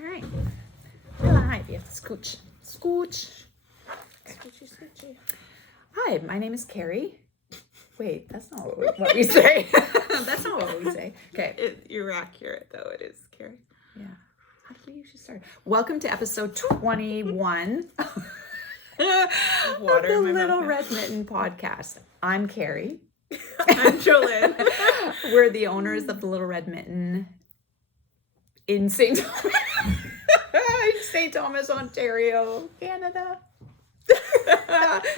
All right. Really high. You have to scooch. Scooch. Okay. Scoochy, scoochy. Hi, my name is Kerri. Wait, that's not what we say. That's not what we say. Okay. You're accurate, though. It is, Kerri. Yeah. How did we usually start? Welcome to episode 21 of the Little Red Mitten podcast. I'm Kerri. I'm Jolyn. We're the owners of the Little Red Mitten in St. Thomas, St. Thomas, Ontario, Canada.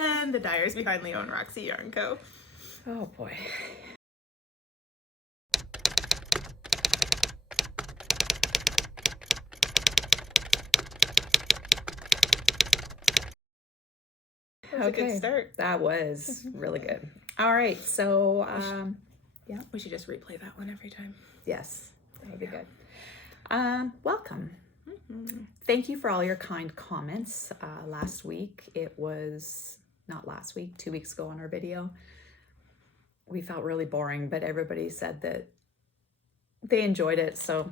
And the dyers behind Leon Roxy Yarn Co. Oh boy. That was a good start. That was really good. All right, so yeah, We should just replay that one every time. yes, that would be good. Welcome. Mm-hmm. Thank you for all your kind comments. Last week, it was not last week, 2 weeks ago on our video. We felt really boring, but everybody said that they enjoyed it. So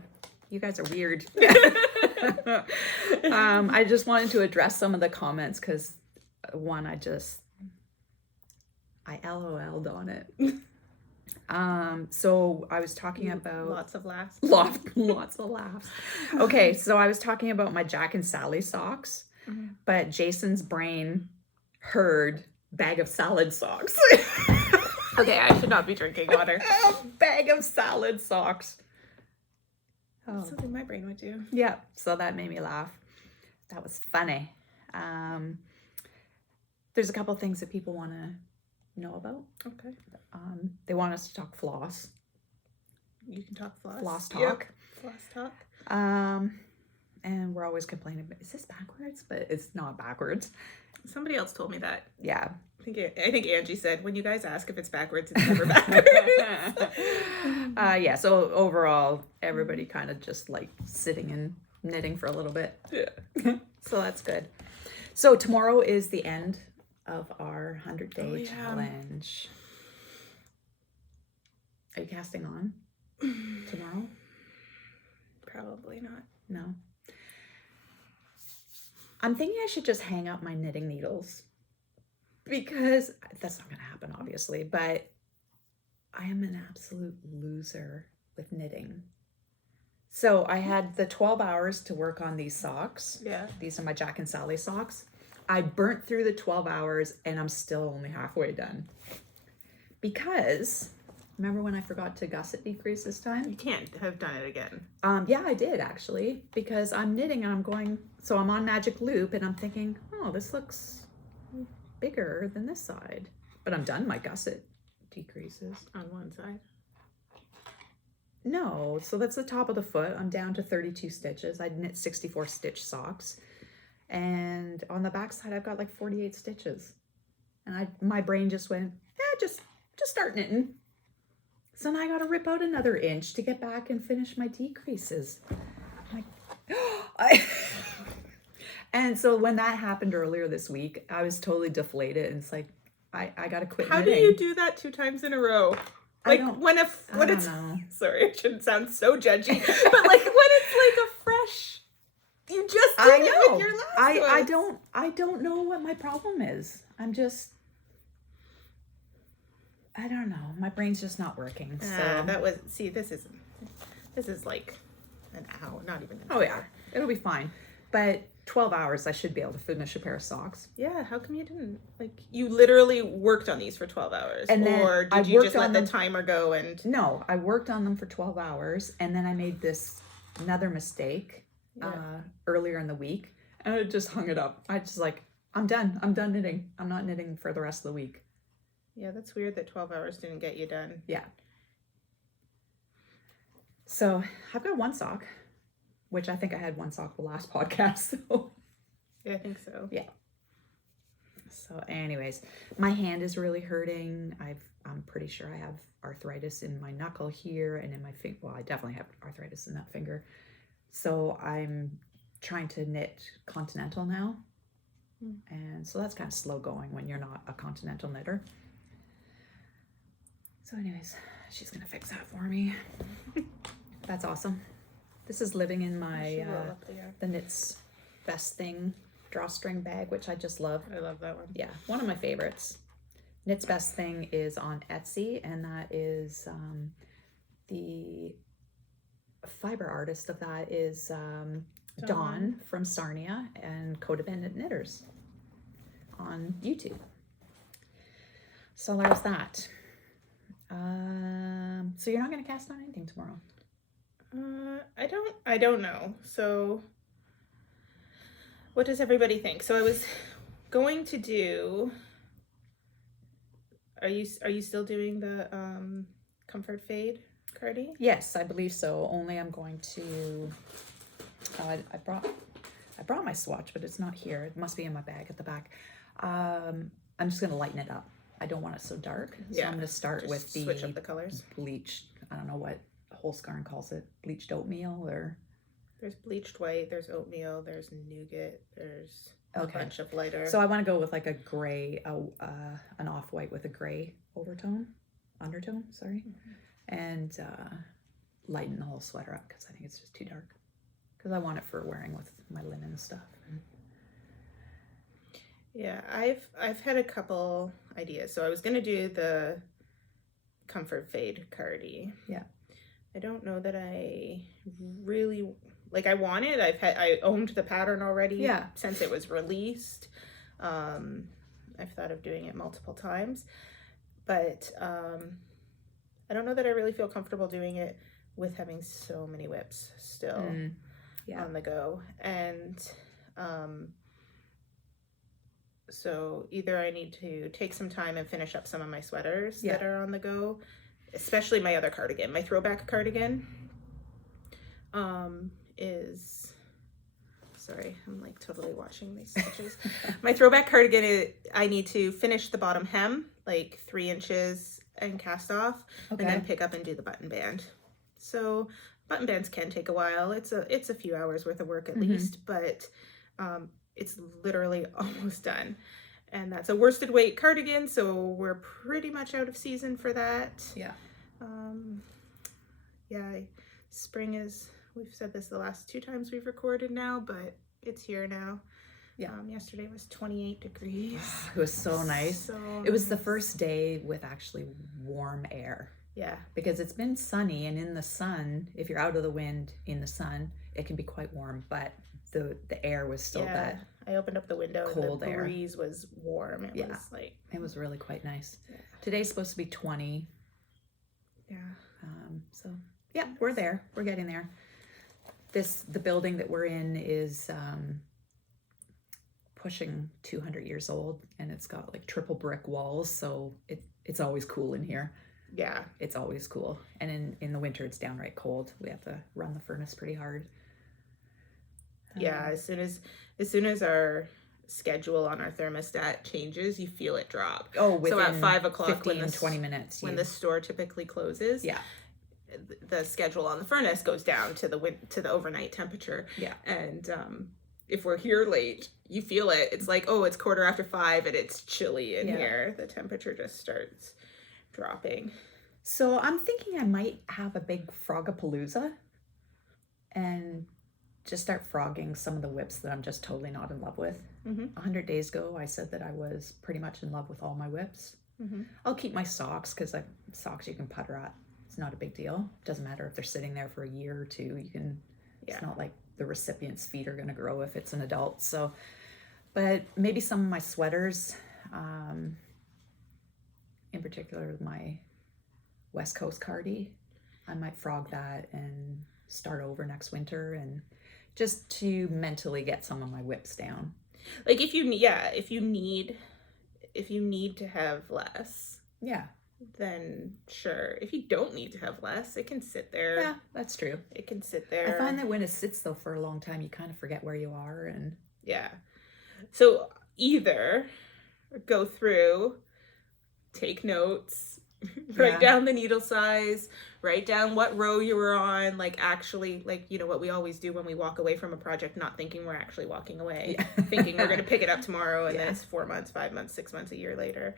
you guys are weird. I just wanted to address some of the comments because one, I LOL'd on it. So I was talking about Lots of laughs. lots of laughs. Okay, so I was talking about my Jack and Sally socks, but Jason's brain heard bag of salad socks. Okay, I should not be drinking water. A bag of salad socks. Oh, Something my brain would do. yeah. So that made me laugh. That was funny. There's a couple things that people want to know about. Okay. They want us to talk floss. You can talk floss. Floss talk. Yep. Floss talk. And we're always complaining, is this backwards? But it's not backwards. Somebody else told me that. Yeah. I think Angie said, when you guys ask if it's backwards, it's never backwards. Yeah, so overall, everybody kind of just like sitting and knitting for a little bit. Yeah. So that's good. So tomorrow is the end of our 100-day challenge. Are you casting on tomorrow? Probably not. No. I'm thinking I should just hang up my knitting needles because that's not going to happen, obviously, but I am an absolute loser with knitting. So I had the 12 hours to work on these socks. Yeah. These are my Jack and Sally socks. I burnt through the 12 hours and I'm still only halfway done. Because, remember when I forgot to gusset decrease this time? You can't have done it again. Yeah, I did actually, because I'm knitting and I'm going, so I'm on magic loop and I'm thinking, oh, this looks bigger than this side. But I'm done my gusset decreases. On one side. No, so that's the top of the foot. I'm down to 32 stitches. I knit 64 stitch socks. And on the back side, I've got like 48 stitches. And my brain just went, yeah, just start knitting. So now I got to rip out another inch to get back and finish my decreases. I'm like, and so when that happened earlier this week, I was totally deflated. And it's like, I got to quit How knitting. do you do that 2 times in a row? Like when I don't know. Sorry, I shouldn't sound so judgy, but like when it's like a fresh, you just did it with your last one. I don't know what my problem is. I don't know. My brain's just not working. So this is like an hour, not even an hour. Oh yeah, it'll be fine. But 12 hours, I should be able to finish a pair of socks. Yeah, how come you didn't? Like, you literally worked on these for 12 hours. And then or did you just let the timer go and... No, I worked on them for 12 hours, and then I made another mistake earlier in the week, and I just hung it up. I just like, I'm done knitting. I'm not knitting for the rest of the week. Yeah, that's weird that 12 hours didn't get you done. Yeah. So, I've got one sock, which I think I had one sock the last podcast. So. Yeah, I think so. Yeah. So anyways, my hand is really hurting. I'm pretty sure I have arthritis in my knuckle here and in my finger. Well, I definitely have arthritis in that finger. So I'm trying to knit continental now. And so that's kind of slow going when you're not a continental knitter. So anyways, she's going to fix that for me. That's awesome. This is living in my the Knits Best Thing drawstring bag, which I just love. I love that one. Yeah, one of my favorites. Knits Best Thing is on Etsy, and that is the fiber artist of that is Dawn from Sarnia and Codependent Knitters on YouTube. So there's that. So you're not going to cast on anything tomorrow? I don't know. So what does everybody think? So I was going to do, are you still doing the Comfort Fade Cardi? Yes, I believe so. Only I'm going to, I brought my swatch, but it's not here. It must be in my bag at the back. I'm just going to lighten it up. I don't want it so dark. So I'm going to start with the switch up the colors. Bleached, I don't know what Holskarn calls it, bleached oatmeal or... There's bleached white, there's oatmeal, there's nougat, there's a bunch of lighter. So I want to go with like a gray, an off-white with a gray undertone, and lighten the whole sweater up because I think it's just too dark. Because I want it for wearing with my linen stuff. Yeah, I've had a couple ideas. So I was gonna do the Comfort Fade Cardi. Yeah. I don't know that I really like. I want it. I owned the pattern already. Yeah. Since it was released, I've thought of doing it multiple times, but I don't know that I really feel comfortable doing it with having so many whips still on the go. And so either I need to take some time and finish up some of my sweaters that are on the go, especially my other cardigan. My throwback cardigan is, sorry, I'm like totally watching these stitches. My throwback cardigan, I need to finish the bottom hem, like 3 inches and cast off, and then pick up and do the button band. So button bands can take a while. It's a few hours worth of work at least, but it's literally almost done. And that's a worsted weight cardigan, so we're pretty much out of season for that. Yeah. Spring is, we've said this the last 2 times we've recorded now, but it's here now. Yeah. Yesterday was 28 degrees. It was so nice. It was the first day with actually warm air. Yeah. Because it's been sunny, and in the sun, if you're out of the wind in the sun, it can be quite warm, but the air was still that I opened up the window cold and the air. breeze was warm. It was like, it was really quite nice. Yeah. Today's supposed to be 20. Yeah. So yeah, we're there. We're getting there. The building that we're in is pushing 200 years old, and it's got like triple brick walls, so it's always cool in here. Yeah. It's always cool. And in the winter it's downright cold. We have to run the furnace pretty hard. Yeah, as soon as our schedule on our thermostat changes, you feel it drop. Oh, within so at 5 o'clock, 20 minutes. When the store typically closes, the schedule on the furnace goes down to the overnight temperature. Yeah. And if we're here late, you feel it. It's like, oh, it's 5:15 and it's chilly in here. The temperature just starts dropping. So I'm thinking I might have a big frogapalooza and just start frogging some of the whips that I'm just totally not in love with. 100 days ago, I said that I was pretty much in love with all my whips. I'll keep my socks because socks you can putter at. It's not a big deal. Doesn't matter if they're sitting there for a year or 2. You can. It's not like the recipient's feet are going to grow if it's an adult. So, but maybe some of my sweaters, in particular my West Coast cardi, I might frog that and start over next winter, and just to mentally get some of my whips down. Like if you need to have less, then sure. If you don't need to have less, it can sit there. Yeah, that's true. It can sit there. I find that when it sits though for a long time, you kind of forget where you are. And so either go through, take notes, write down the needle size, write down what row you were on, like actually, like, you know, what we always do when we walk away from a project, not thinking we're actually walking away, thinking we're going to pick it up tomorrow, and then it's 4 months, 5 months, 6 months, a year later.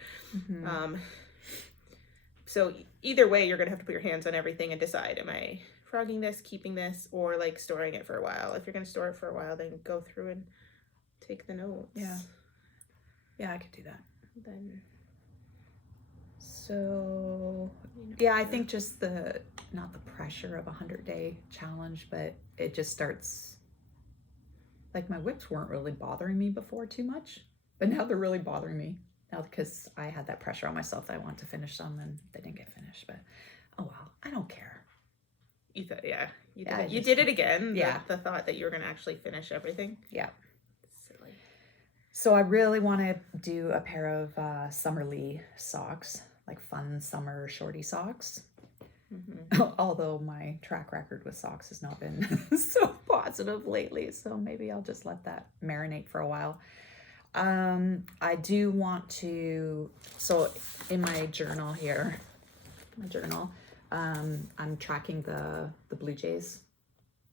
So either way, you're going to have to put your hands on everything and decide, am I frogging this, keeping this, or like storing it for a while. If you're going to store it for a while, then go through and take the notes. Yeah, I could do that. Then, so yeah, I think just not the pressure of 100-day challenge, but it just starts, like my whips weren't really bothering me before too much, but now they're really bothering me now because I had that pressure on myself that I wanted to finish some and they didn't get finished, but oh well, I don't care. You thought, you did it again. Yeah. The thought that you were going to actually finish everything. Yeah. Silly. So I really want to do a pair of Summer Lee socks, like fun summer shorty socks. Mm-hmm. Although my track record with socks has not been so positive lately, so maybe I'll just let that marinate for a while. I do want to, so in my journal here, I'm tracking the Blue Jays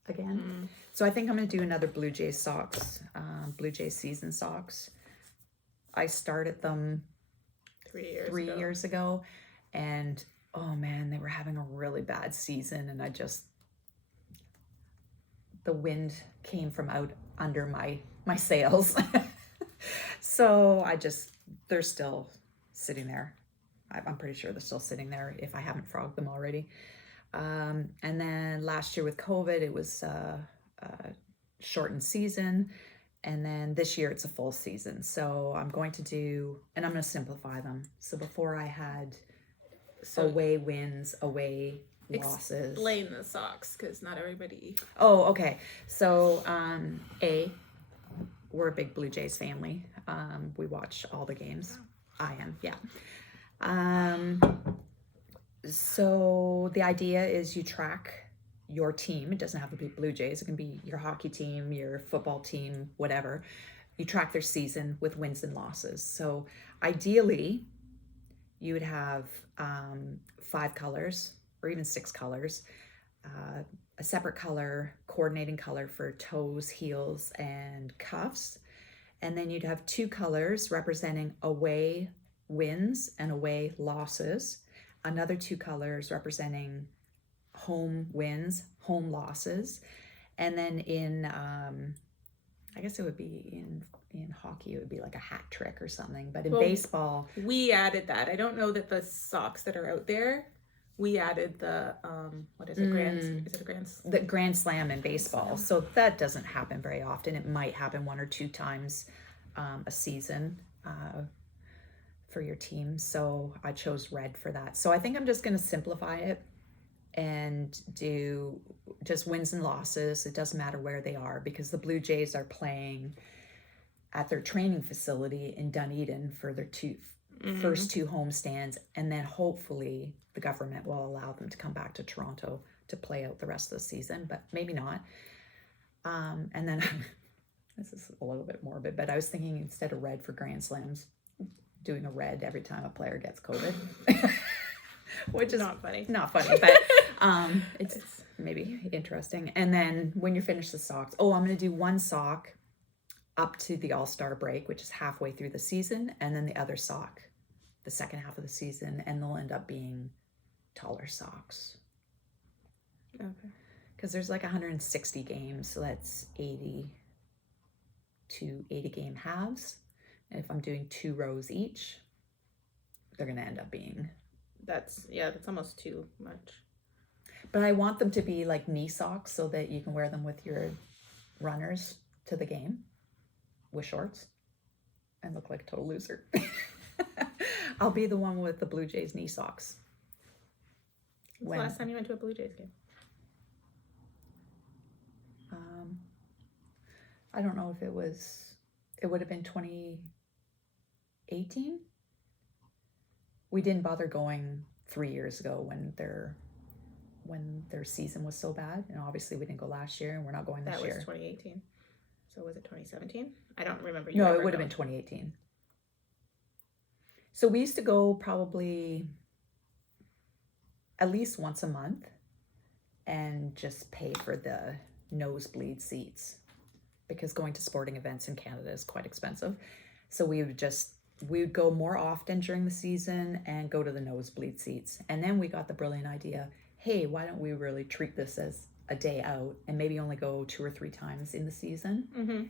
again. Mm. So I think I'm going to do another Blue Jays socks, Blue Jays season socks. I started them 3 years ago, and oh man, they were having a really bad season, and the wind came from out under my sails. So they're still sitting there. I'm pretty sure they're still sitting there if I haven't frogged them already. And then last year with COVID, it was a shortened season. And then this year it's a full season. So I'm going to simplify them. So before I had away wins, away losses. Explain the socks, because not everybody... Oh, okay. So we're a big Blue Jays family. We watch all the games. I am, yeah. So the idea is you track your team. It doesn't have to be Blue Jays. It can be your hockey team, your football team, whatever. You track their season with wins and losses. So ideally, you would have 5 colors or even 6 colors, a separate color, coordinating color for toes, heels, and cuffs. And then you'd have 2 colors representing away wins and away losses, another 2 colors representing home wins, home losses, and then in I guess it would be in hockey it would be like a hat trick or something, but in baseball we added that. I don't know that the socks that are out there, we added the what is it, the Grand Slam in baseball. So that doesn't happen very often. It might happen 1 or 2 times a season for your team. So I chose red for that. So I think I'm just going to simplify it and do just wins and losses. It doesn't matter where they are, because the Blue Jays are playing at their training facility in Dunedin for their first 2 homestands, and then hopefully the government will allow them to come back to Toronto to play out the rest of the season, but maybe not. And then this is a little bit morbid, but I was thinking instead of red for Grand Slams, doing a red every time a player gets COVID. Which is not funny, but it's maybe interesting. And then when you finish the socks, I'm going to do 1 sock up to the All-Star break, which is halfway through the season, and then the other sock the second half of the season, and they'll end up being taller socks. Okay. Because there's like 160 games, so that's 80 game halves. And if I'm doing 2 rows each, they're going to end up being... That's almost too much. But I want them to be like knee socks so that you can wear them with your runners to the game with shorts and look like a total loser. I'll be the one with the Blue Jays knee socks. When's the last time you went to a Blue Jays game? I don't know if it would have been 2018. We didn't bother going 3 years ago when their season was so bad, and obviously we didn't go last year, and we're not going this year. That was 2018. So was it 2017? I don't remember. No, it would have been 2018. So we used to go probably at least once a month and just pay for the nosebleed seats, because going to sporting events in Canada is quite expensive. So we would go more often during the season and go to the nosebleed seats. And then we got the brilliant idea, hey, why don't we really treat this as a day out and maybe only go 2 or 3 times in the season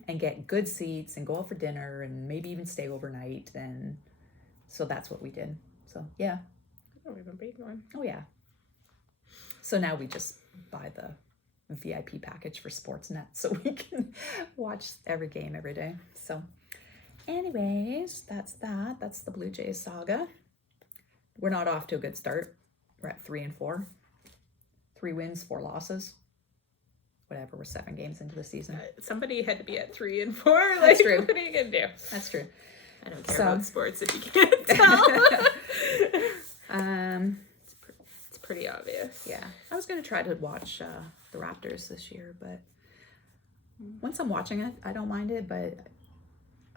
and get good seats and go out for dinner and maybe even stay overnight. And so that's what we did. So, yeah. I don't remember one. Oh, yeah. So now we just buy the VIP package for Sportsnet so we can watch every game every day. So anyways, that's that. That's the Blue Jays saga. We're not off to a good start. We're at 3-4. 3 wins, 4 losses. Whatever, we're 7 games into the season. Somebody had to be at 3 and 4. Like, That's true. What are you gonna do? That's true. I don't care about sports if you can't tell. It's pretty obvious. Yeah, I was gonna try to watch the Raptors this year, but once I'm watching it, I don't mind it, but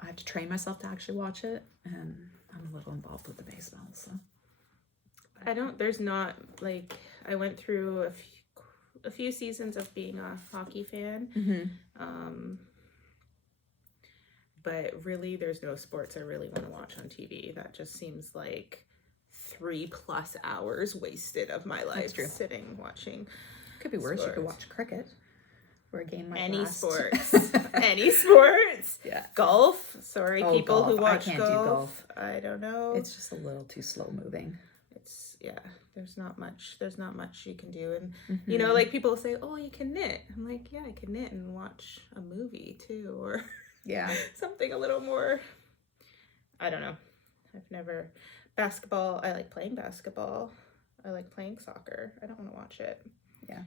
I have to train myself to actually watch it, and I'm a little involved with the baseball, so. There's not, like, I went through a few seasons of being a hockey fan. But really, there's no sports I really want to watch on TV. That just seems like 3+ hours wasted of my life sitting watching. Could be worse. You could watch cricket, where a game might any last. sports. Any sports. Yeah. Golf. Sorry, people golf. who watch I can't golf. do golf. I don't know. It's just a little too slow moving. There's not much you can do. And you know, like, people say, oh, you can knit. I'm like, yeah, I can knit and watch a movie too, or something a little more, I don't know. I've never, basketball, I like playing basketball. I like playing soccer. I don't want to watch it. Yeah.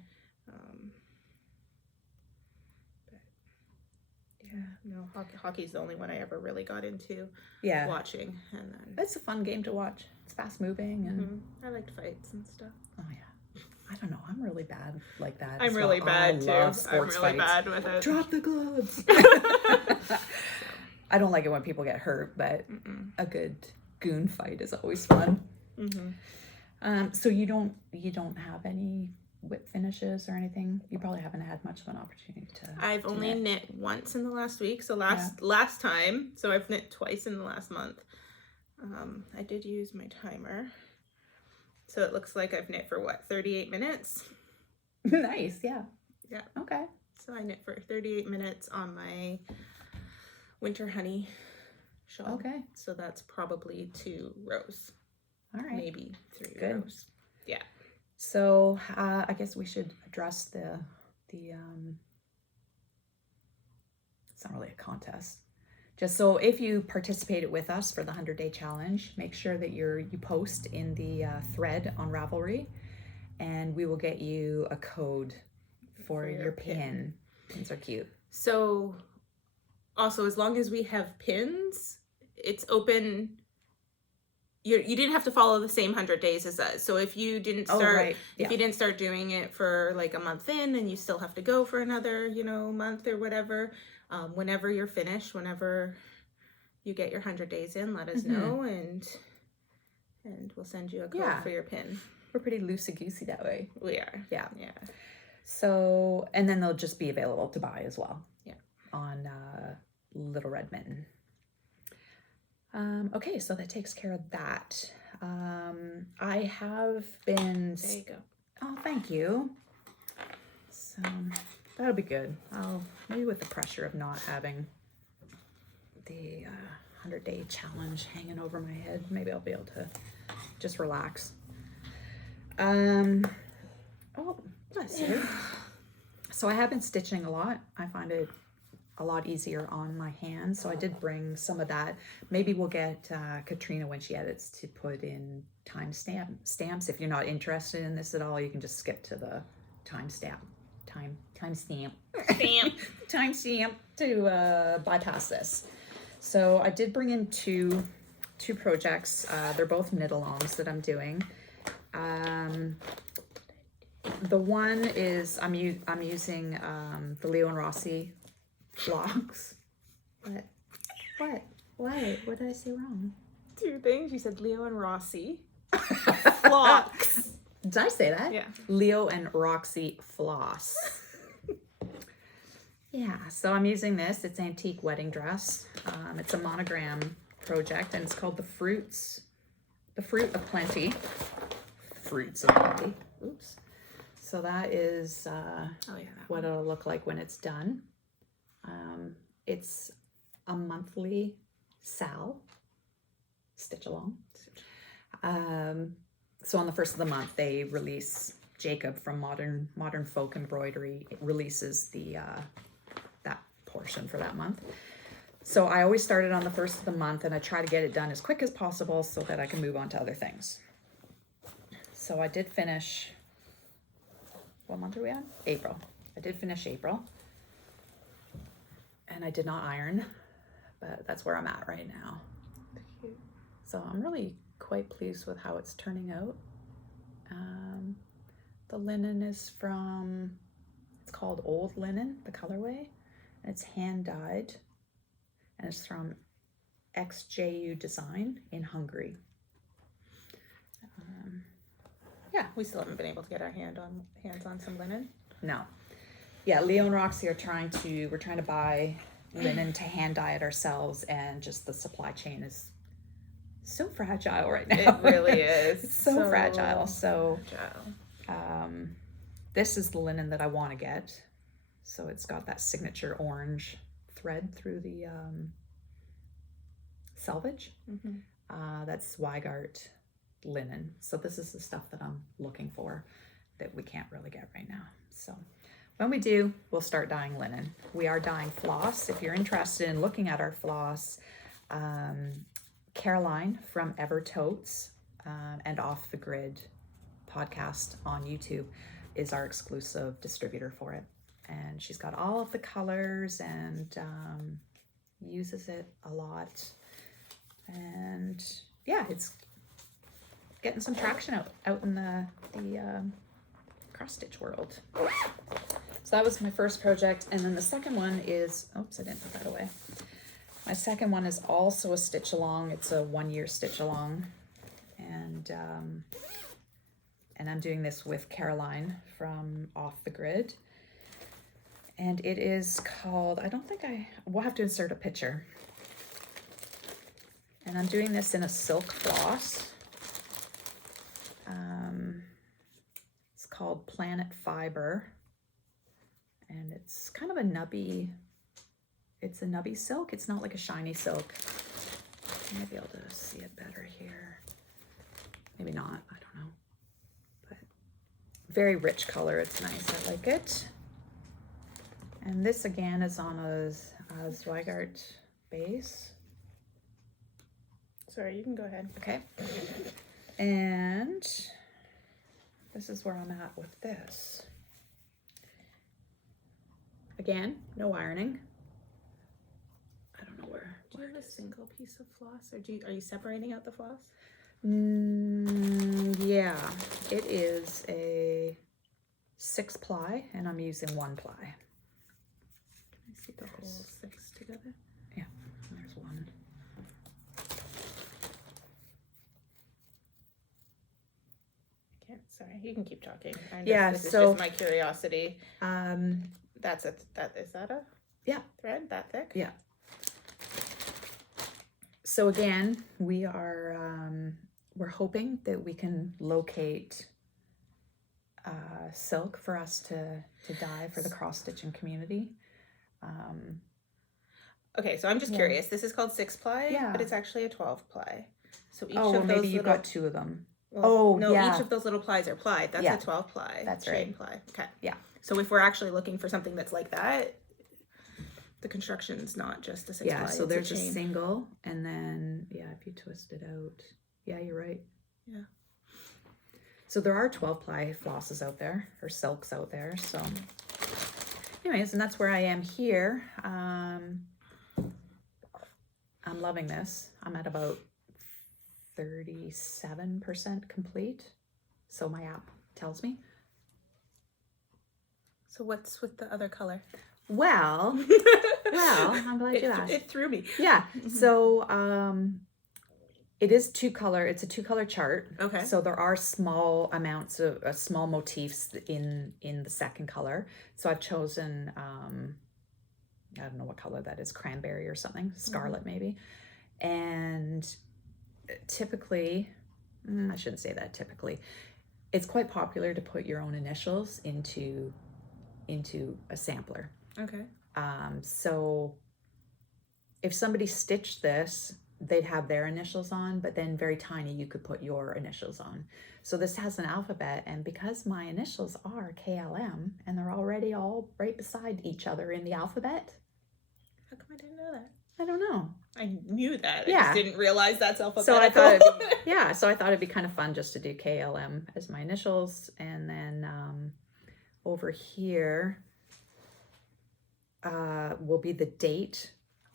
No, hockey's the only one I ever really got into watching. And then it's a fun game to watch. It's fast moving, and I liked fights and stuff. Oh yeah, I don't know. I'm really bad like that. I'm really bad too. I'm really bad with it. Drop the gloves. I don't like it when people get hurt, but a good goon fight is always fun. So you don't have any whip finishes or anything? You probably haven't had much of an opportunity to. I've only knit once in the last week. So last time. So I've knit twice in the last month. I did use my timer. So it looks like I've knit for 38 minutes? Nice, yeah. Yeah. Okay. So I knit for 38 minutes on my winter honey shawl. Okay. So that's probably 2 rows. All right. Maybe 3 rows. Yeah. So I guess we should address the it's not really a contest. Just so if you participated with us for the 100-day challenge, make sure that you post in the thread on Ravelry, and we will get you a code for your pin. Pins are cute. So also, as long as we have pins, it's open. You didn't have to follow the same 100 days as us. So if you didn't start, if you didn't start doing it for like a month in, then you still have to go for another, month or whatever. Whenever you're finished, whenever you get your 100 days in, let us know, and we'll send you a code for your pin. We're pretty loosey-goosey that way. We are. Yeah. So, and then they'll just be available to buy as well. Yeah. On Little Red Mitten. Okay, so that takes care of that. I have been... There you go. Oh, thank you. So that'll be good. Maybe with the pressure of not having the 100-day challenge hanging over my head, maybe I'll be able to just relax. Oh, bless you. So I have been stitching a lot. I find it a lot easier on my hands. So I did bring some of that. Maybe we'll get Katrina, when she edits, to put in stamps. If you're not interested in this at all, you can just skip to the timestamp to bypass this. So I did bring in two projects. They're both knit-alongs that I'm doing. The one is I'm using the Leo and Roxy Floss. What did I say wrong? 2 things. You said Leo and Roxy. Floss. Did I say that? Yeah. Leo and Roxy Floss. Yeah, so I'm using this. It's antique wedding dress. It's a monogram project, and it's called The Fruit of Plenty. Fruits of Plenty. Oops. So that is Oh yeah, that what one. it'll look like when it's done. It's a monthly SAL, stitch along. So on the first of the month, they release Jacob from Modern Folk Embroidery. It releases the that portion for that month. So I always start it on the first of the month, and I try to get it done as quick as possible so that I can move on to other things. So I did finish. What month are we on? April. I did finish April, and I did not iron, but that's where I'm at right now. Cute. So I'm really quite pleased with how it's turning out. The linen is from, it's called Old Linen, the colorway, and it's hand dyed, and it's from XJU Design in Hungary. Yeah, we still haven't been able to get our hands on some linen. No. Yeah, Leo and Roxy are we're trying to buy linen to hand dye it ourselves, and just the supply chain is so fragile right now. It really is. It's so fragile. So fragile. this is the linen that I want to get. So it's got that signature orange thread through the selvage. That's Zweigart linen. So this is the stuff that I'm looking for that we can't really get right now. So when we do, we'll start dyeing linen. We are dyeing floss. If you're interested in looking at our floss, Caroline from Evertotes and Off the Grid podcast on YouTube is our exclusive distributor for it. And she's got all of the colors and uses it a lot. And yeah, it's getting some traction out in the cross stitch world. So that was my first project. And then the second one is, oops, I didn't put that away. My second one is also a stitch along. It's a 1-year stitch along. And I'm doing this with Caroline from Off the Grid. And it is called, we'll have to insert a picture. And I'm doing this in a silk floss. It's called Planet Fiber. And it's kind of a nubby, it's a nubby silk. It's not like a shiny silk. I might be able to see it better here. Maybe not, I don't know. But very rich color, it's nice, I like it. And this again is on a Zweigart base. Sorry, you can go ahead. Okay. And this is where I'm at with this. Again, no ironing. I don't know where. Do you have a single piece of floss, or are you separating out the floss? Yeah, it is a 6-ply, and I'm using 1-ply. I see the whole 6 together. Yeah, there's one. Sorry, you can keep talking. This is just my curiosity. Is that a thread that thick? Yeah. So again, we're hoping that we can locate silk for us to dye for the cross stitching community. Okay, so I'm just curious. This is called 6-ply, but it's actually a 12-ply. So each of those maybe you've got 2 of them. Each of those little plies are plied. That's a 12-ply. That's chain right. ply. Okay. Yeah. So if we're actually looking for something that's like that, the construction's not just a 6-ply. Yeah, so there's a chain. single, and then, if you twist it out. Yeah, you're right. Yeah. So there are 12-ply flosses out there, or silks out there. So anyways, and that's where I am here. I'm loving this. I'm at about 37% complete. So my app tells me. So what's with the other color? Well, I'm glad you asked. It threw me. Yeah. So it is 2-color. It's a 2-color chart. Okay. So there are small amounts of small motifs in the second color. So I've chosen I don't know what color that is, cranberry or something, scarlet maybe. And typically, I shouldn't say that typically. it's quite popular to put your own initials into a sampler. Okay. So if somebody stitched this, they'd have their initials on, but then very tiny, you could put your initials on. So this has an alphabet, and because my initials are KLM and they're already all right beside each other in the alphabet. How come I didn't know that? I don't know. I knew that. Yeah. I just didn't realize that's alphabetical. So I thought it'd be kind of fun just to do KLM as my initials, and then over here will be the date,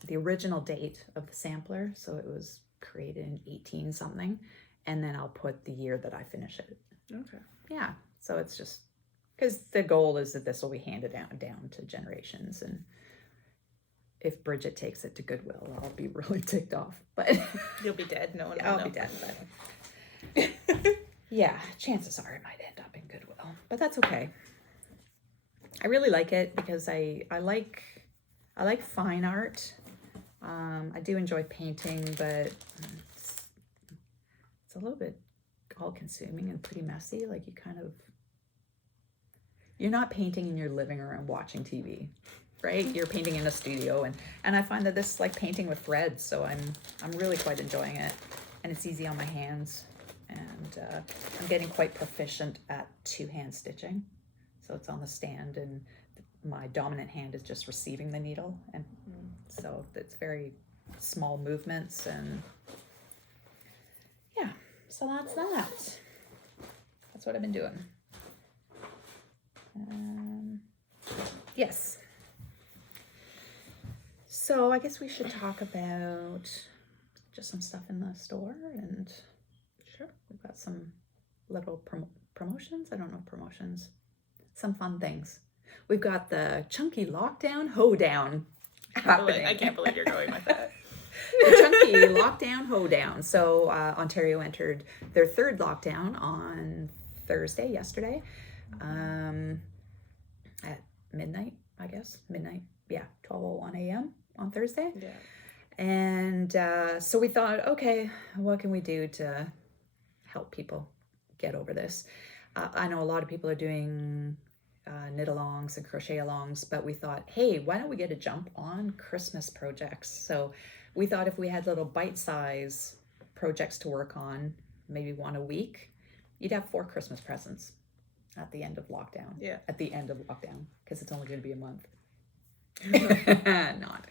the original date of the sampler. So it was created in 18 something, and then I'll put the year that I finish it. Okay. Yeah. So it's just because the goal is that this will be handed down to generations, and if Bridget takes it to Goodwill, I'll be really ticked off. But You'll be dead. No one will I'll know. be dead. But yeah, chances are it might end up in Goodwill, but that's okay. I really like it because I like fine art. I do enjoy painting, but it's a little bit all-consuming and pretty messy. Like you're not painting in your living room watching TV. Right, you're painting in a studio, and I find that this is like painting with threads, so I'm really quite enjoying it, and it's easy on my hands, and I'm getting quite proficient at two-hand stitching. So it's on the stand, and my dominant hand is just receiving the needle, and so it's very small movements, and yeah. So that's that. That's what I've been doing. Yes. So I guess we should talk about just some stuff in the store, and Sure. we've got some little promotions. I don't know, promotions. Some fun things. We've got the chunky Lockdown Hoedown happening. I can't believe you're going with that. The chunky Lockdown Hoedown. So Ontario entered their third lockdown on Thursday, yesterday, at midnight, I guess. Midnight. Yeah, 12:01 a.m. on Thursday. Yeah. And so we thought, okay, what can we do to help people get over this? I know a lot of people are doing knit-alongs and crochet-alongs, but we thought, hey, why don't we get a jump on Christmas projects? So we thought if we had little bite-size projects to work on, maybe one a week, you'd have 4 Christmas presents at the end of lockdown. Yeah. At the end of lockdown, because it's only going to be a month. Not.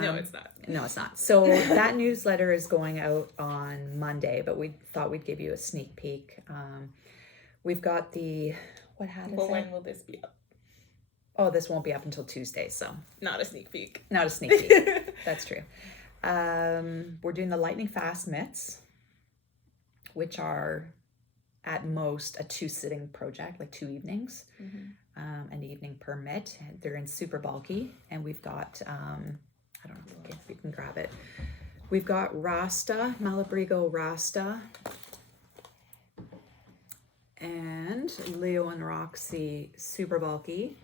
No, it's not. No, it's not. So that newsletter is going out on Monday, but we thought we'd give you a sneak peek. We've got the, what hat is Well, that? when will this be up? Oh, this won't be up until Tuesday, so Not a sneak peek. not a sneak peek. That's true. We're doing the lightning fast mitts, which are at most a 2-sitting project, like 2 evenings. An evening per mitt. They're in super bulky, and we've got I don't know if you can grab it. We've got Rasta, Malabrigo Rasta, and Leo and Roxy super bulky.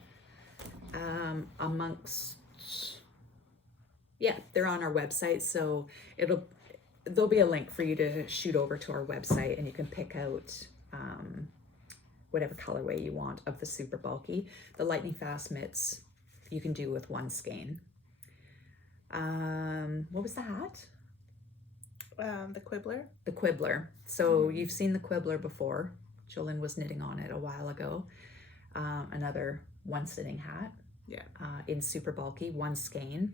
They're on our website, so there'll be a link for you to shoot over to our website, and you can pick out whatever colorway you want of the super bulky. The lightning fast mitts you can do with 1 skein. What was the hat? The quibbler. The quibbler. So you've seen the quibbler before. Jolyn was knitting on it a while ago. Another 1-sitting hat. Yeah. In super bulky, 1 skein.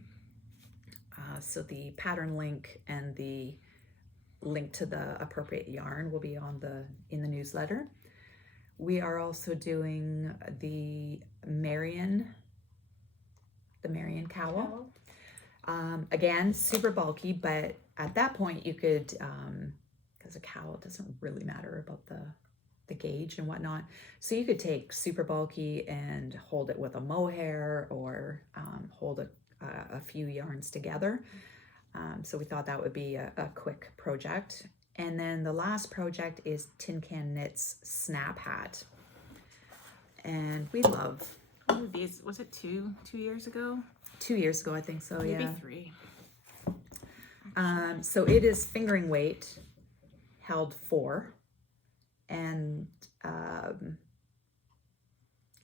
So the pattern link and the link to the appropriate yarn will be in the newsletter. We are also doing the Marion cowl. Again, super bulky, but at that point you could, because a cowl doesn't really matter about the gauge and whatnot, so you could take super bulky and hold it with a mohair, or hold a few yarns together. So we thought that would be a quick project. And then the last project is Tin Can Knits Snap Hat. And we love... Oh, these, was it 2 years ago? 2 years ago, I think so, Maybe yeah. 3. So it is fingering weight held 4. And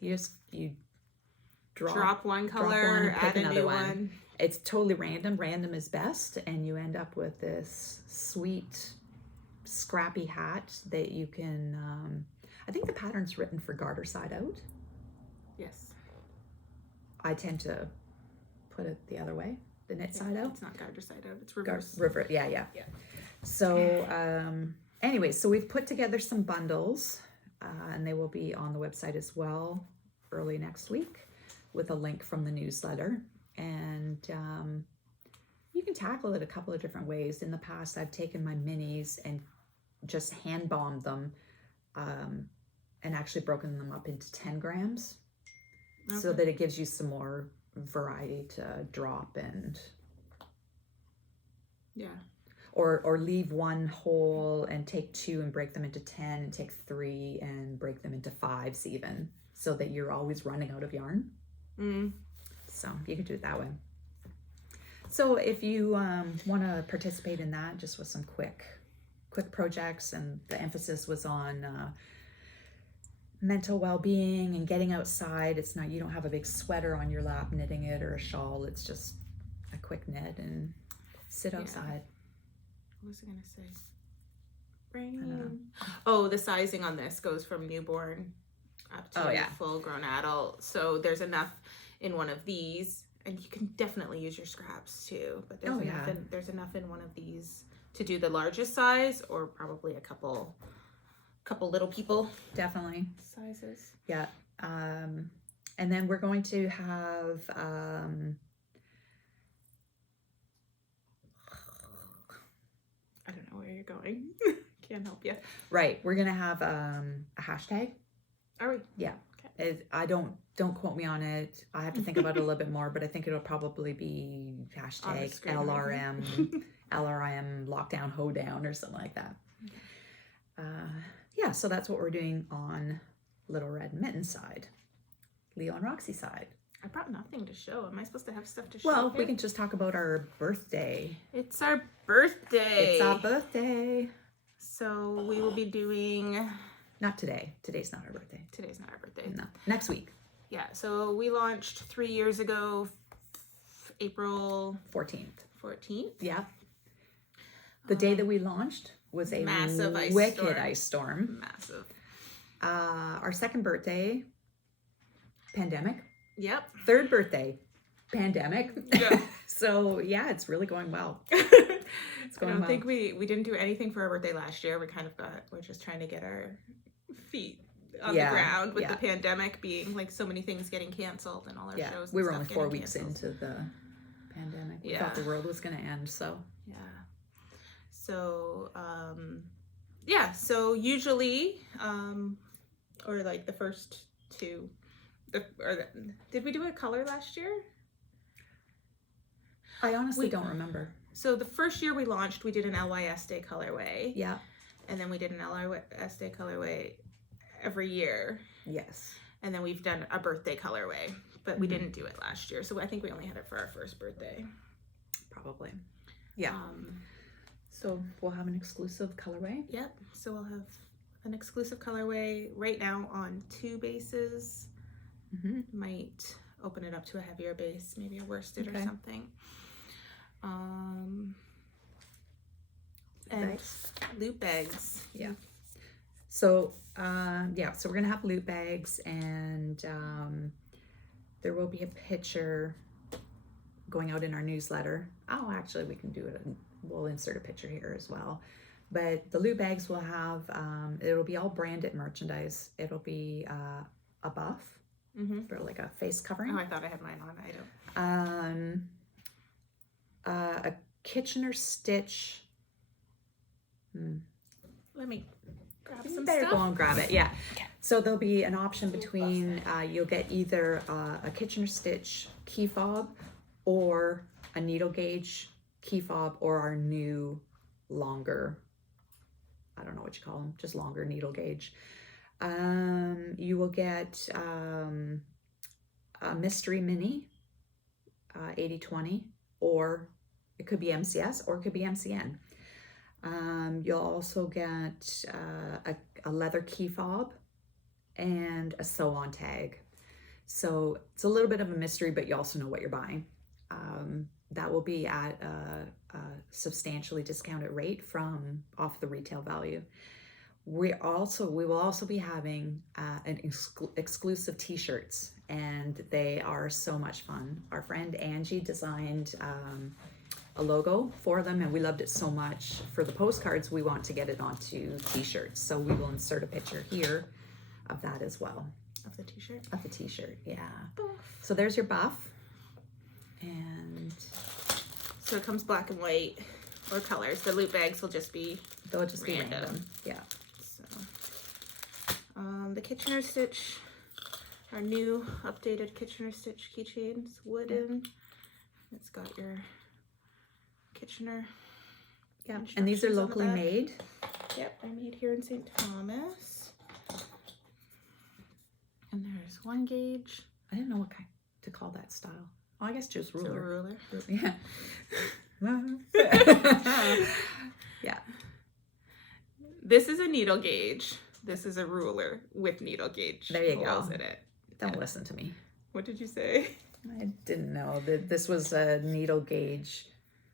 you Drop one drop color, one and pick add a another new one. one. It's totally random. Random is best, and you end up with this sweet, scrappy hat that you can. I think the pattern's written for garter side out. Yes. I tend to put it the other way, the knit side out. It's not garter side out. It's reverse. Yeah. So, anyway, so we've put together some bundles, and they will be on the website as well early next week with a link from the newsletter. And you can tackle it a couple of different ways. In the past, I've taken my minis and just hand bombed them and actually broken them up into 10 grams so that it gives you some more variety to drop and or leave one whole and take 2 and break them into 10 and take 3 and break them into 5s even, so that you're always running out of yarn. So you can do it that way. So if you want to participate in that, just with some quick projects, and the emphasis was on mental well-being and getting outside. It's not, you don't have a big sweater on your lap knitting it or a shawl. It's just a quick knit and sit outside. What was I gonna say? Brain. Oh, the sizing on this goes from newborn up to full-grown adult. So there's enough in one of these, and you can definitely use your scraps too. But there's enough in one of these to do the largest size, or probably a couple little people. Definitely Sizes. Yeah. And then we're going to have I don't know where you're going. Can't help you. Right. We're gonna have a hashtag. Are we? Yeah. Okay. I don't quote me on it. I have to think about it a little bit more, but I think it'll probably be hashtag LRMLockdownHoedown or something like that. Yeah, so that's what we're doing on Little Red Mitten side. Leo and Roxy side. I brought nothing to show. Am I supposed to have stuff to show? Well, we can just talk about our birthday. It's our birthday. It's our birthday. So we will be doing... Not today. Today's not our birthday. Today's not our birthday. No. Next week. Yeah, so we launched 3 years ago, April 14th. Yeah. The day that we launched was a massive ice storm. Massive. Our second birthday, pandemic. Yep. Third birthday, pandemic. Yeah. So yeah, it's really going well. I don't think we didn't do anything for our birthday last year. We're just trying to get our feet on the ground with the pandemic being like so many things getting canceled and all our shows. And we were only 4 weeks into the pandemic. We thought the world was going to end. So so usually or like the first two did we do a color last year? I honestly don't remember. So the first year we launched, we did an LYS Day colorway. Yeah. And then we did an LYS Day colorway every year. Yes. And then we've done a birthday colorway, but we didn't do it last year. So I think we only had it for our first birthday. Probably. Yeah. So we'll have an exclusive colorway. Yep. So we'll have an exclusive colorway right now on 2 bases. Might open it up to a heavier base, maybe a worsted or something. And loop bags. Yeah. So so we're gonna have loop bags, and there will be a picture going out in our newsletter. Oh, actually, we can do it. We'll insert a picture here as well. But the loop bags will have it'll be all branded merchandise. It'll be a buff for like a face covering. Oh, I thought I had mine on. I don't. A Kitchener stitch. Let me grab some better stuff. go and grab it. Yeah. Okay. So there'll be an option between you'll get either a Kitchener stitch key fob or a needle gauge key fob, or our new longer, I don't know what you call them, just longer needle gauge. You will get a mystery mini 80/20, or it could be MCS or it could be MCN. You'll also get a leather key fob and a sew on tag. So it's a little bit of a mystery, but you also know what you're buying. That will be at a substantially discounted rate from off the retail value. We will also be having exclusive t-shirts, and they are so much fun. Our friend Angie designed a logo for them, and we loved it so much. For the postcards, we want to get it onto t-shirts, so we will insert a picture here of that as well. Of the t-shirt? Of the t-shirt, yeah. So there's your buff. And so it comes black and white or colors. The loot bags will just be they'll just be random. Yeah. So the Kitchener stitch, our new updated Kitchener stitch keychains, wooden. It's got your Kitchener. Yeah, and these are locally made. Yep, they're made here in St. Thomas. And there's 1 gauge. I didn't know what kind to call that style. Oh, I guess just ruler. So a ruler. Yeah. Yeah. This is a needle gauge. This is a ruler with needle gauge. There you holes go. In it. Don't listen to me. What did you say? I didn't know that this was a needle gauge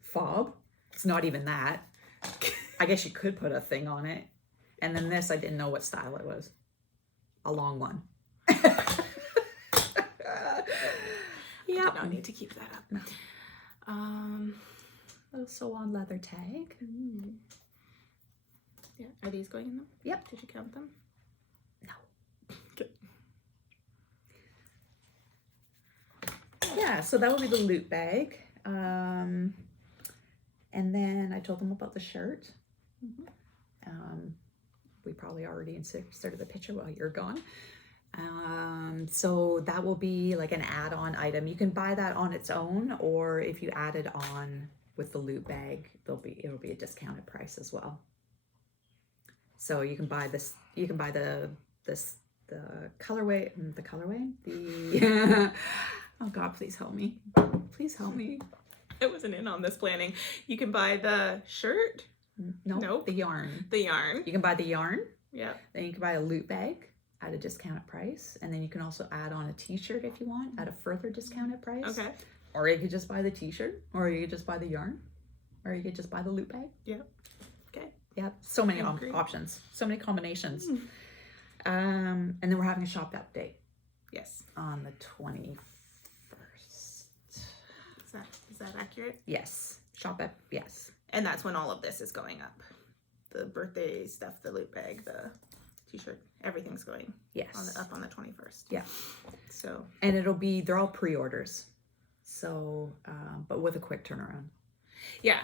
fob. It's not even that. I guess you could put a thing on it. And then this, I didn't know what style it was. A long one. Yeah, no need to keep that up. No. Little sew on leather tag. Yeah, are these going in them? Yep. Did you count them? No. Okay. Yeah, so that will be the loot bag. And then I told them about the shirt. We probably already inserted the picture while you're gone. So that will be like an add-on item. You can buy that on its own, or if you add it on with the loot bag, it'll be a discounted price as well. So you can buy this. You can buy the colorway. Oh God, please help me. Please help me. I wasn't in on this planning. You can buy the shirt. No, nope. The yarn. The yarn. You can buy the yarn. Yeah. Then you can buy a loot bag at a discounted price, and then you can also add on a t-shirt if you want at a further discounted price. Okay. Or you could just buy the t-shirt, or you could just buy the yarn, or you could just buy the loot bag. Yeah. Okay. Yeah. So many options. So many combinations. And then we're having a shop update. Yes. On the 21st. Is that accurate? Yes. Shop up. Yes. And that's when all of this is going up. The birthday stuff, the loot bag, the t-shirt, everything's going. Yes. Up on the 21st. Yeah. So. And they're all pre-orders. So, but with a quick turnaround. Yeah.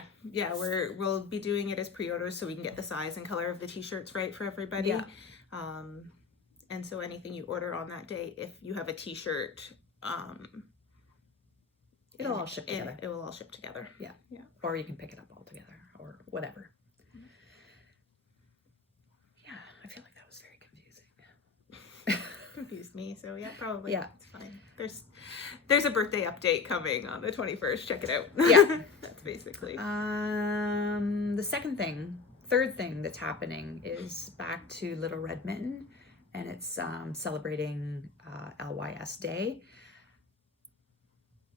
We'll be doing it as pre-orders so we can get the size and color of the t-shirts right for everybody. Yeah. And so anything you order on that day, if you have a t-shirt, it'll all ship together. It will all ship together. Yeah. Or you can pick it up all together or whatever. Yeah, I feel like that was very confusing. Confused me, so yeah, probably. Yeah. It's fine. There's a birthday update coming on the 21st. Check it out. Yeah. That's basically. The third thing that's happening is back to Little Red Mitten, and it's celebrating LYS Day.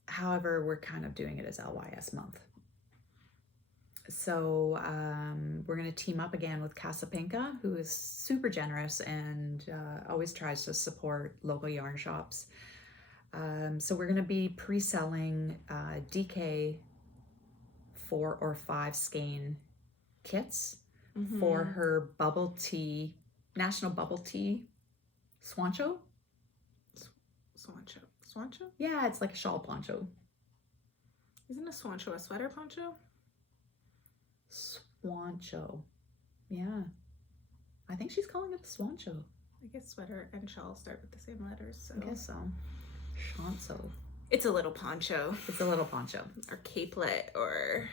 However, we're kind of doing it as LYS month. So we're going to team up again with Casapinka, who is super generous and always tries to support local yarn shops. So we're going to be pre-selling DK 4 or 5 skein kits for her National Bubble Tea Swancho. Swancho? Yeah, it's like a shawl poncho. Isn't a swancho a sweater poncho? Swancho. Yeah. I think she's calling it a swancho. I guess sweater and shawl start with the same letters. So. I guess so. Shanso. It's a little poncho. It's a little poncho. Or capelet or...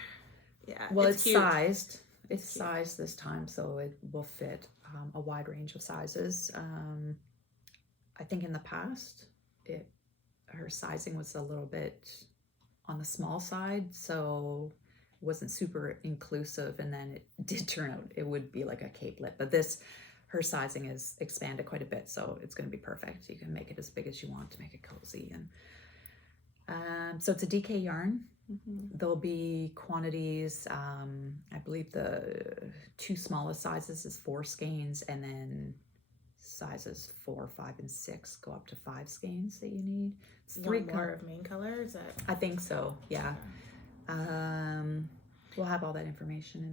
Yeah. Well, it's cute. sized. It's sized this time, so it will fit a wide range of sizes. I think in the past, her sizing was a little bit on the small side, so it wasn't super inclusive, and then it did turn out it would be like a capelet. But her sizing is expanded quite a bit, so it's going to be perfect. You can make it as big as you want to make it cozy. And so it's a DK yarn. There'll be quantities. I believe the 2 smallest sizes is 4 skeins, and then sizes 4, 5, and 6 go up to 5 skeins that you need. It's 3 more of main color, is that? I think so, yeah. We'll have all that information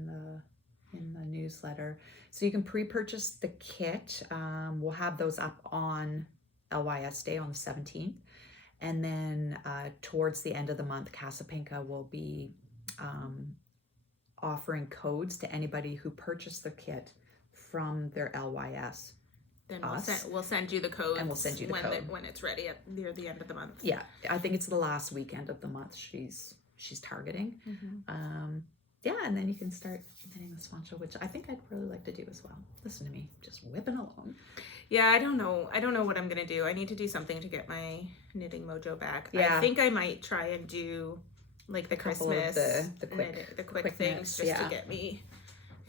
in the newsletter. So you can pre-purchase the kit. We'll have those up on LYS Day on the 17th. And then towards the end of the month, Casapinka will be offering codes to anybody who purchased the kit from their LYS. Then we'll send you the code. And we'll send you the code when it's ready near the end of the month. Yeah, I think it's the last weekend of the month she's targeting. Yeah, and then you can start knitting the swancho, which I think I'd really like to do as well. Listen to me, just whipping along. Yeah, I don't know what I'm gonna do. I need to do something to get my knitting mojo back. Yeah. I think I might try and do like the Christmas, the quick things, knits, just to get me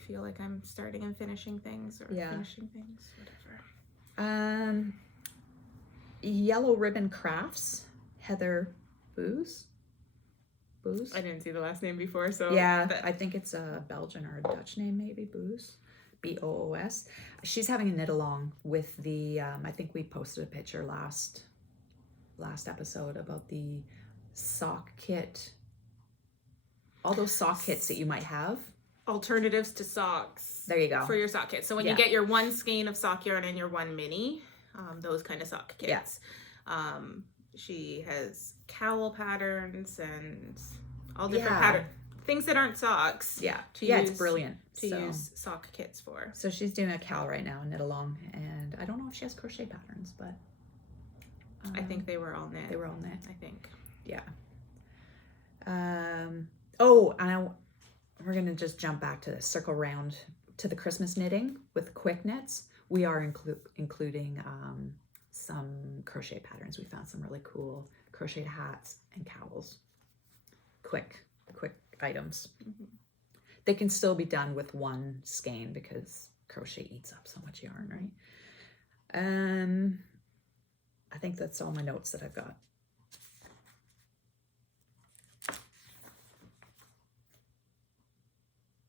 feel like I'm starting and finishing things, or finishing things, whatever. Yellow Ribbon Crafts, Heather Booz. I didn't see the last name before, so yeah, I think it's a Belgian or a Dutch name, maybe. Booz, Boos. She's having a knit along with the I think we posted a picture last episode about the sock kit, all those sock kits that you might have, alternatives to socks. There you go, for your sock kit. So when you get your 1 skein of sock yarn and your 1 mini, those kind of sock kits. She has cowl patterns and all different pattern things that aren't socks. It's brilliant to use sock kits for. So she's doing a cowl right now, knit along, and I don't know if she has crochet patterns, but I think they were all knit. They were all knit, I think. Yeah. We're gonna just jump back to the circle round to the Christmas knitting with quick knits. We are including some crochet patterns. We found some really cool crocheted hats and cowls. Quick items. They can still be done with 1 skein because crochet eats up so much yarn, right? I think that's all my notes that I've got.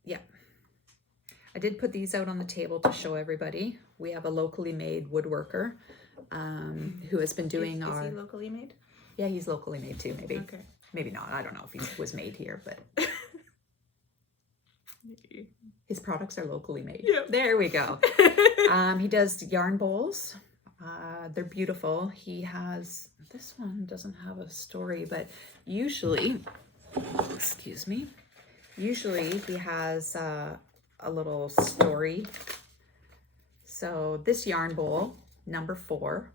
Yeah. I did put these out on the table to show everybody. We have a locally made woodworker who has been doing Is he locally made? Yeah, he's locally made too, maybe. Okay. Maybe not. I don't know if he was made here, but his products are locally made. Yep. There we go. He does yarn bowls. They're beautiful. He has, this one doesn't have a story, but usually he has a little story. So this yarn bowl, number 4,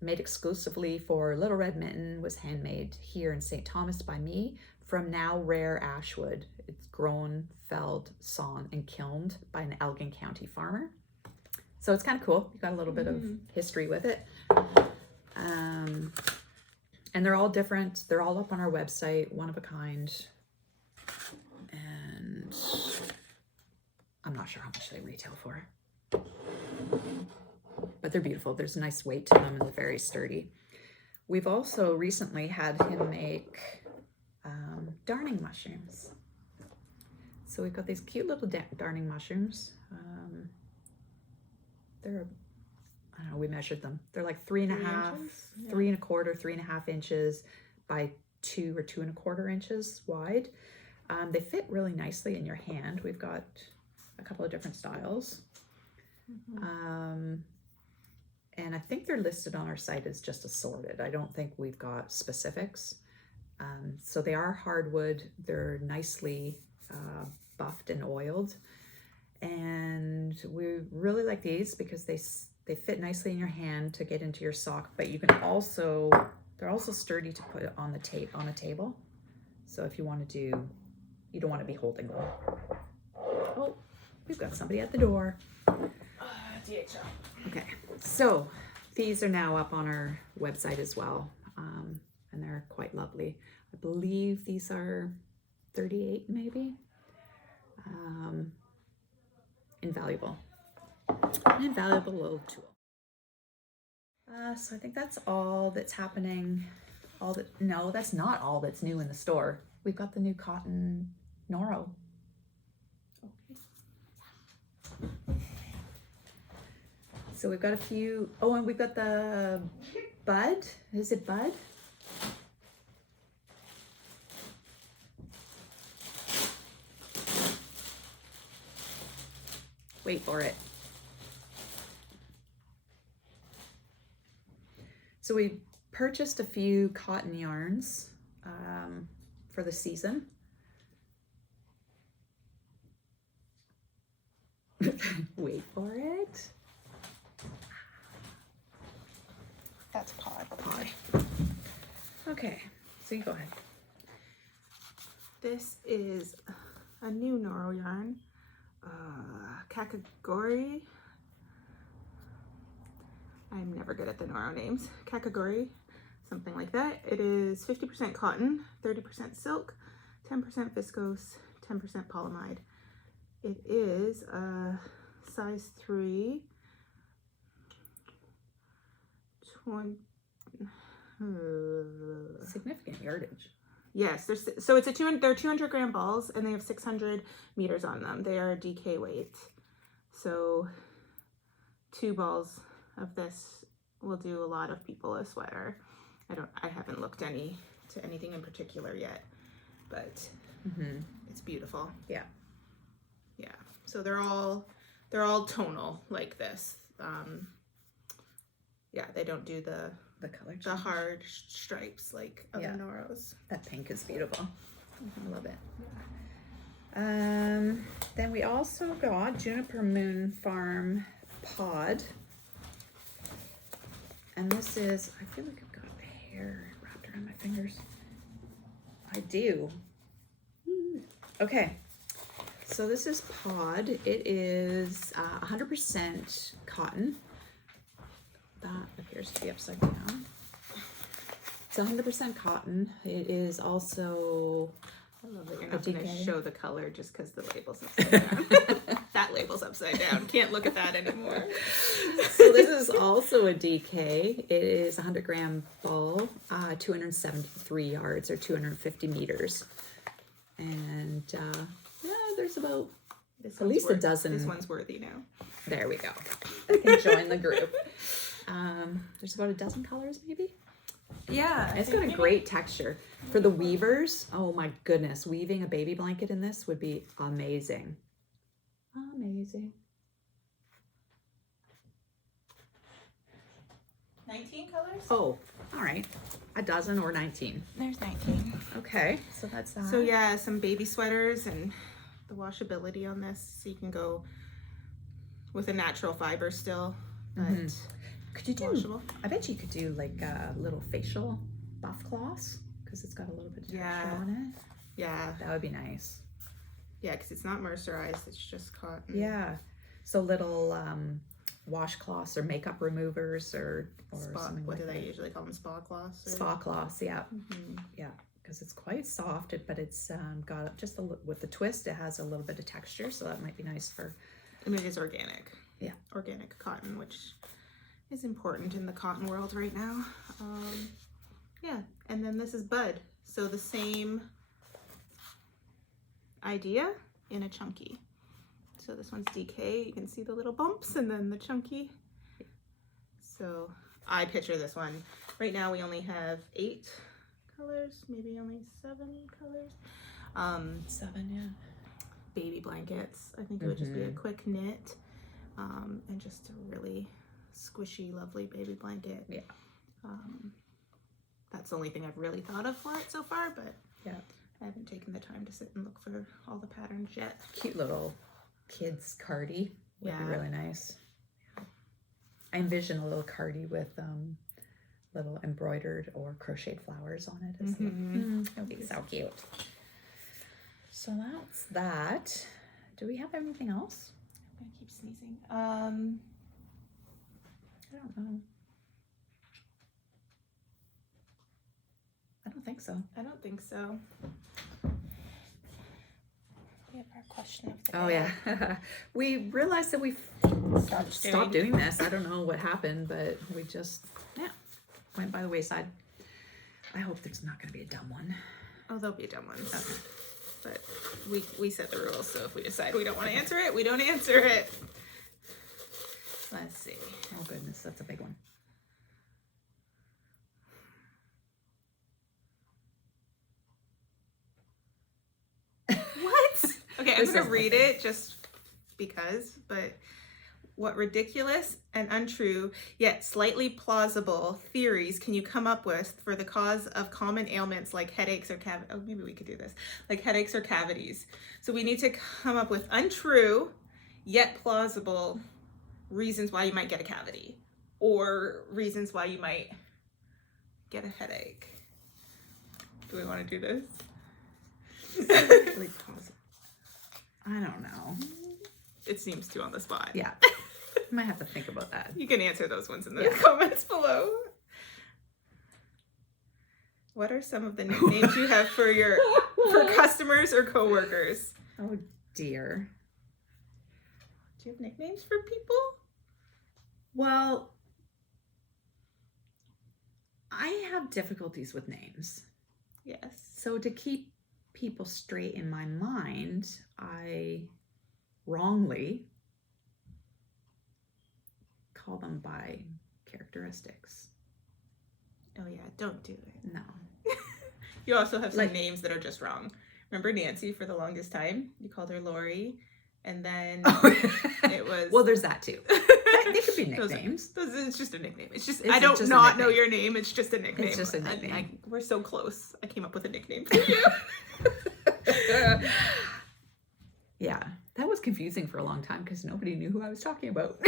made exclusively for Little Red Mitten, was handmade here in St. Thomas by me from now rare ashwood. It's grown, felled, sawn, and kilned by an Elgin County farmer. So it's kind of cool. You got a little bit of history with it. And they're all different. They're all up on our website, one of a kind. And I'm not sure how much they retail for. But they're beautiful. There's a nice weight to them and they're very sturdy. We've also recently had him make darning mushrooms. So we've got these cute little darning mushrooms. They're, I don't know, we measured them. They're like 3.5, 3 1/4, 3.5 inches by 2 or 2 1/4 inches wide. They fit really nicely in your hand. We've got a couple of different styles. And I think they're listed on our site as just assorted. I don't think we've got specifics. So they are hardwood. They're nicely buffed and oiled. And we really like these because they fit nicely in your hand to get into your sock, but you can also, they're also sturdy to put on the on a table. So if you want to do, you don't want to be holding them. Oh, we've got somebody at the door. DHL. Okay, so these are now up on our website as well, and they're quite lovely. I believe these are 38 maybe. Invaluable. An invaluable little tool. So I think that's all that's happening. No, that's not all that's new in the store. We've got the new cotton Noro. So we've got a few. Oh, and we've got the bud. Is it bud? Wait for it. So we purchased a few cotton yarns for the season. Wait for it. That's pod. Okay, so you go ahead. This is a new Noro yarn, Kakagori. I'm never good at the Noro names. Kakagori, something like that. It is 50% cotton, 30% silk, 10% viscose, 10% polyamide. It is a size 3. Significant yardage. Yes, so it's they're 200 gram balls and they have 600 meters on them. They are DK weight. So 2 balls of this will do a lot of people a sweater. I haven't looked to anything in particular yet, but it's beautiful. Yeah. Yeah. So they're all tonal like this. Yeah, they don't do the color change. The hard stripes like other Noros. That pink is beautiful. I love it. Then we also got Juniper Moon Farm pod. And this is, I feel like I've got hair wrapped around my fingers. I do. Okay. So this is pod. It is 100% cotton. That appears to be upside down. It's 100% cotton. It is also... I love that you're not going to show the color just because the label's upside down. That label's upside down. Can't look at that anymore. So this is also a DK. It is a 100 gram ball, 273 yards or 250 meters. And yeah, there's about at least a dozen. This one's worthy now. There we go. I can join the group. There's about a dozen colors maybe. Yeah. It's got a great texture. For the weavers, oh my goodness, weaving a baby blanket in this would be amazing. Amazing. 19 colors? Oh, all right. A dozen or 19. There's 19. Okay, so that's that. So yeah, some baby sweaters and the washability on this. So you can go with a natural fiber still, but could you do washable. I bet you could do like a little facial buff cloths because it's got a little bit of texture on it. Yeah. That would be nice. Yeah, because it's not mercerized, it's just cotton. Yeah. So little washcloths or makeup removers or spa, something what like do that. they usually call them? Spa cloths? Or... Spa cloths, yeah. Yeah, because it's quite soft, but it's got just with the twist, it has a little bit of texture, so that might be nice for... And it is organic. Yeah. Organic cotton, which is important in the cotton world right now. Yeah, and then this is bud. So the same idea in a chunky. So this one's DK. You can see the little bumps and then the chunky. So I picture this one. Right now we only have 8 colors, maybe only 7 colors. 7, yeah. Baby blankets. I think it would just be a quick knit and just a really squishy, lovely baby blanket. Yeah. That's the only thing I've really thought of for it so far, but yeah, I haven't taken the time to sit and look for all the patterns yet. Cute little kids cardi would be Yeah. really nice. I envision a little cardi with little embroidered or crocheted flowers on it. That would be so cute. So that's that. Do we have anything else? I'm gonna keep sneezing. I don't know. I don't think so. I don't think so. We have our question of the Oh day. yeah. We realized that we stopped doing this. I don't know what happened, but we just went by the wayside. I hope there's not going to be a dumb one. Oh, there'll be dumb ones. Okay. But we set the rules, so if we decide we don't want to answer it, we don't answer it. Let's see. Oh goodness, that's a big one. What? Okay, I'm This going is to read it just because, but what ridiculous and untrue, yet slightly plausible theories can you come up with for the cause of common ailments like headaches or oh, maybe we could do this, like headaches or cavities. So we need to come up with untrue, yet plausible reasons why you might get a cavity or reasons why you might get a headache. Do we want to do this? Really possible. I don't know. It seems too on the spot. Yeah. I might have to think about that. You can answer those ones in the comments below. What are some of the nicknames you have for customers or coworkers? Oh dear. Do you have nicknames for people? Well, I have difficulties with names. Yes. So to keep people straight in my mind, I wrongly call them by characteristics. Oh yeah, don't do it. No. You also have some names that are just wrong. Remember Nancy for the longest time? You called her Lori, and then it was... Well, there's that too. They could be nicknames. It's just a nickname. It's just, It's I don't just a not know nickname. your name. It's just a nickname. It's just a nickname. We're so close. I came up with a nickname for you. Yeah, that was confusing for a long time because nobody knew who I was talking about.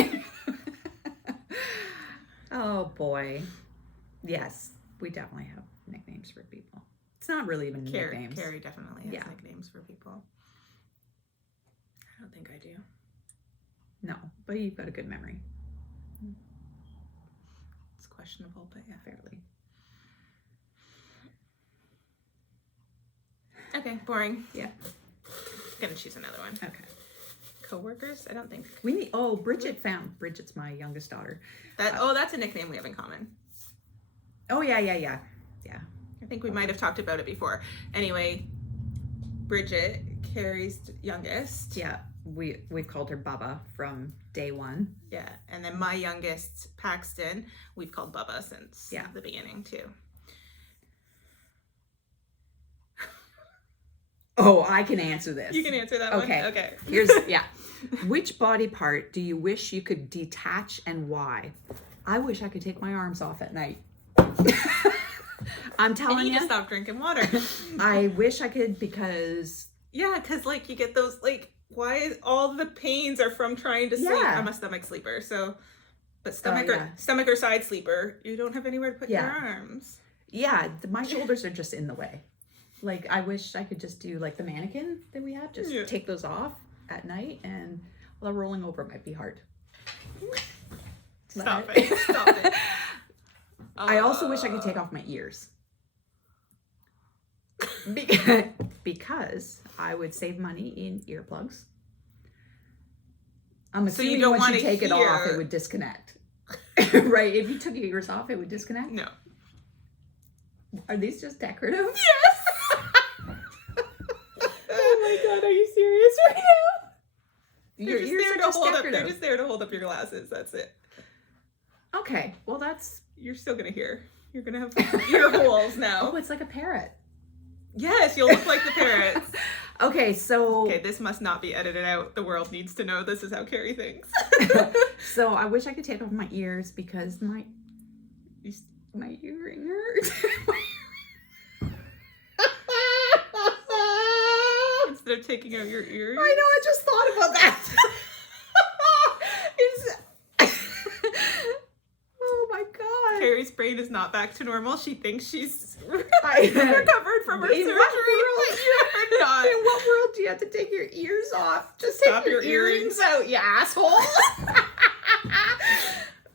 Oh boy. Yes, we definitely have nicknames for people. It's not really even nicknames. Kerri definitely has nicknames for people. I don't think I do. No, but you've got a good memory. It's questionable, but yeah. Fairly. Okay, boring. Yeah. Gonna choose another one. Okay. Coworkers? I don't think. We need, Bridget's my youngest daughter. That's a nickname we have in common. Oh yeah. I think we might have talked about it before. Anyway, Bridget, Kerri's youngest. Yeah, we've called her Bubba from day one. Yeah, and then my youngest, Paxton, we've called Bubba since the beginning too. Oh, I can answer this. You can answer that one? Okay. Which body part do you wish you could detach and why? I wish I could take my arms off at night. I'm telling you. You need to stop drinking water. I wish I could because... Yeah, because like you get those like, why is all the pains are from trying to sleep? I'm a stomach sleeper, so... But stomach or side sleeper, you don't have anywhere to put your arms. Yeah, my shoulders are just in the way. Like, I wish I could just do, like, the mannequin that we have. Just take those off at night, and, well, rolling over might be hard. Stop it. I also wish I could take off my ears. Because I would save money in earplugs. I'm assuming you don't once you want to take it off, it would disconnect. Right? If you took your ears off, it would disconnect? No. Are these just decorative? Yes! Oh my god, are you serious right now? They're just there to hold up your glasses. That's it. Okay, well that's... You're still gonna hear. You're gonna have ear holes now. Oh, it's like a parrot. Yes, you'll look like the parrots. Okay, so... Okay, this must not be edited out. The world needs to know this is how Kerri thinks. So I wish I could take off my ears because my earring hurts. Instead of taking out your ears. I know, I just thought about that. Oh my god. Kerri's brain is not back to normal. She thinks she's recovered from her surgery. In what world do you have to take your ears off? Just take your earrings out, you asshole.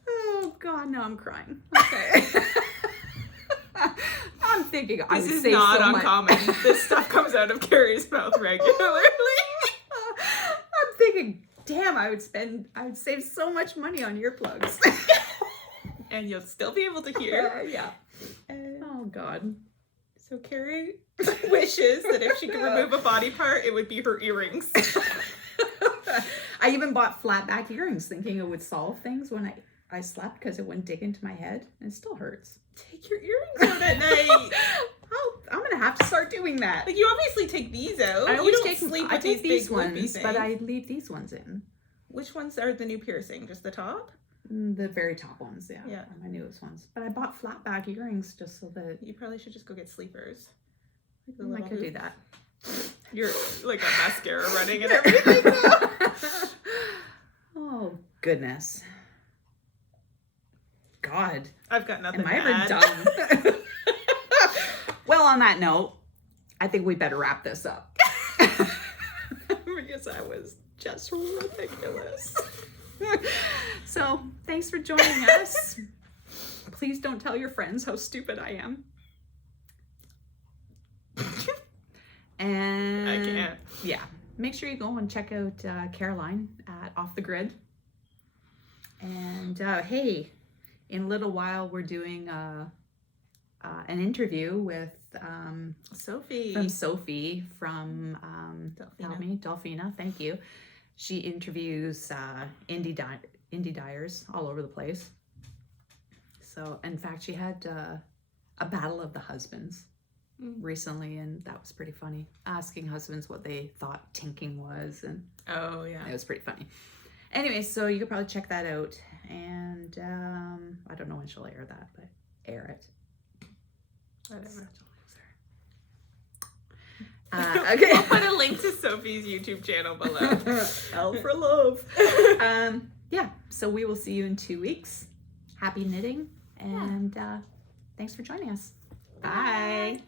Oh god, now I'm crying. Okay. I'm thinking I would this is save not so uncommon. This stuff comes out of Kerri's mouth regularly. thinking, damn, I would save so much money on earplugs. And you'll still be able to hear. Yeah. And Oh God. so Kerri wishes that if she could remove a body part, it would be her earrings. I even bought flat back earrings thinking it would solve things when I slept because it wouldn't dig into my head, and it still hurts. Take your earrings out at night. I'm gonna have to start doing that. Like, you obviously take these out. I always take sleep I with take these big loopy ones, things. but I leave these ones in. Which ones are the new piercing? Just the top? The very top ones, yeah. Yeah. Are my newest ones. But I bought flat back earrings just so that You probably should just go get sleepers. Like the I little could do hoop. that. You're like a mascara running and everything. Oh goodness. God. I've got nothing Am to I ever add. done? Well, on that note, I think we better wrap this up. Because I was just ridiculous. So, thanks for joining us. Please don't tell your friends how stupid I am. And I can't. yeah, make sure you go and check out Caroline at Off the Grid. And hey, in a little while we're doing an interview with Sophie. from Sophie from Delphina. Thank you. She interviews indie dyers all over the place. So, in fact, she had a battle of the husbands recently, and that was pretty funny. Asking husbands what they thought tinking was, and Oh, yeah. it was pretty funny. Anyway, so you could probably check that out, and I don't know when she'll air that, but air it. Whatever. Okay. I'll put a link to Sophie's YouTube channel below. L for love. Yeah, so we will see you in 2 weeks. Happy knitting, and thanks for joining us. Bye.